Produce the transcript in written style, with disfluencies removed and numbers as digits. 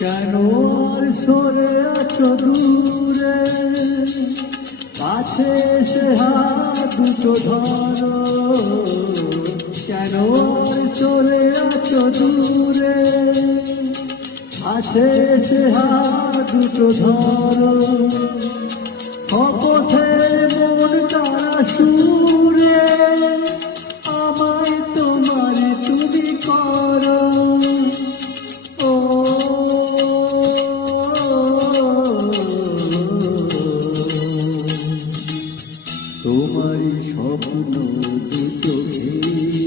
কেন আর সরে আছো দূরে, কাছে এসে হাত দুটো ধরো। কেন আর সরে আছো দূরে, কাছে এসে হাত দুটো ধরো। শপথের মন তারা সুরে, আমায় তোমার তুমি করো। ও তোমারই স্বপ্ন দু চোখে